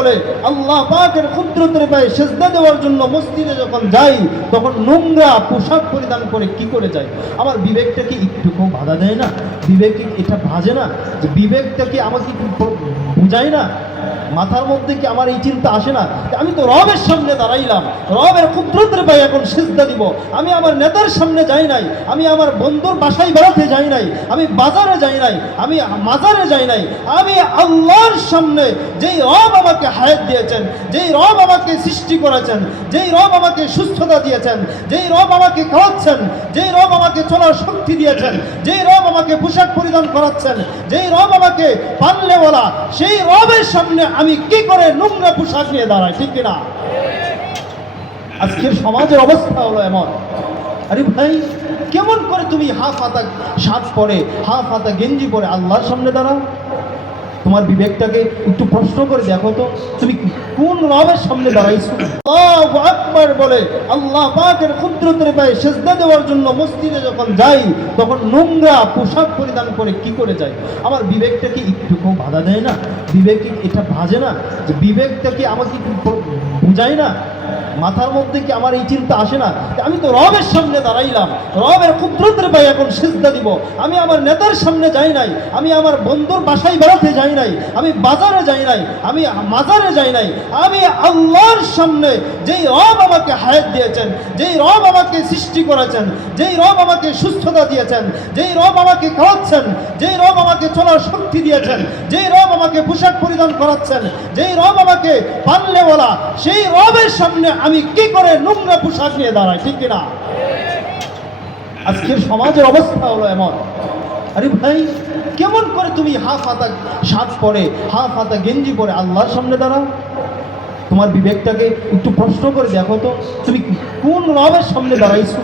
বলে, আল্লাহ পাকের ক্ষুদ্রতরে পায়ে সেজদা দেওয়ার জন্য মসজিদে যখন যাই, তখন নোংরা পোশাক পরিধান করে কি করে যাই? আমার বিবেকটা কি একটুকু বাধা দেয় না? বিবেক এটা ভাজে না? যে বিবেকটা কি আমাকে বুঝায় না? মাথার মধ্যে কি আমার এই চিন্তা আসে না? আমি তো রবের সামনে দাঁড়াইলাম। রবের ক্ষুদ্রতরে পায়ে এখন সেজদা দিব। আমি আমার নেতার সামনে যাই নাই। আমি আমার বন্ধুর বাসায় বেড়াতে যাই নাই। আমি বাজারে যাই নাই। আমি মাজারে যাই নাই। আমি আল্লাহর সামনে যেই রব আমাকে হায়াত দিয়েছেন, যেই রব আমাকে সৃষ্টি করেছেন, যেই রব আমাকে সুস্থতা দিয়েছেন, যেই রব আমাকে খাওয়াচ্ছেন, যেই রব আমাকে চলার শক্তি দিয়েছেন, যেই রব আমাকে পোশাক পরিধান করাচ্ছেন, যেই রব আমাকে পানলে বলা সেই রবের সামনে আমি কি করে নোংরা পোশাক নিয়ে দাঁড়াই, ঠিক কিনা? আজকের সমাজের অবস্থা হলো এমন। আরে ভাই, কেমন করে তুমি হাফ হাতা শার্ট পরে, হাফ হাতা গেঞ্জি পরে আল্লাহর সামনে দাঁড়াও? তোমার বিবেকটাকে একটু প্রশ্ন করে দেখো তো, তুমি কোন রবের সামনে দাঁড়াইছো? আল্লাহু বলে, আল্লাহ পাকের ক্ষুদ্রতরে পায়ে সেজদা দেওয়ার জন্য মসজিদে যখন যাই, তখন নোংরা পোশাক পরিধান করে কি করে যাই? আমার বিবেকটাকে একটুকু বাধা দেয় না? বিবেক এটা ভাজে না? যে বিবেকটা কি আমাকে বুঝায় না? মাথার মধ্যে কি আমার এই চিন্তা আসে না? আমি তো রবের সামনে দাঁড়াইলাম, রবের ক্ষুদ্রতরে পাই এখন সেজদা দিব। আমি আমার নেতার সামনে যাই নাই, আমি আমার বন্ধুর বাসায় বেড়াতে যাই নাই, আমি বাজারে যাই নাই, আমি মাজারে যাই নাই, আমি আল্লাহর সামনে যেই রব আমাকে হায়াত দিয়েছেন, যেই রব আমাকে সৃষ্টি করেছেন, যেই রব আমাকে সুস্থতা দিয়েছেন, যেই রব আমাকে খাওয়াচ্ছেন, যেই রব আমাকে চলার শক্তি দিয়েছেন, যেই রব আমাকে পোশাক পরিধান করাচ্ছেন, যেই রব আমাকে পানলে বলা সেই রবের সামনে আমি কি করে নোংরা পোশাক নিয়ে দাঁড়াই, ঠিক কিনা? আজকের সমাজের অবস্থা হলো এমন। আরে ভাই, কেমন করে তুমি হাফ হাতা শার্ট পরে, হাফ হাতা গেঞ্জি পরে আল্লাহর সামনে দাঁড়াও? তোমার বিবেকটাকে একটু প্রশ্ন করে দেখো তো, তুমি কোন রবের সামনে দাঁড়াইছো?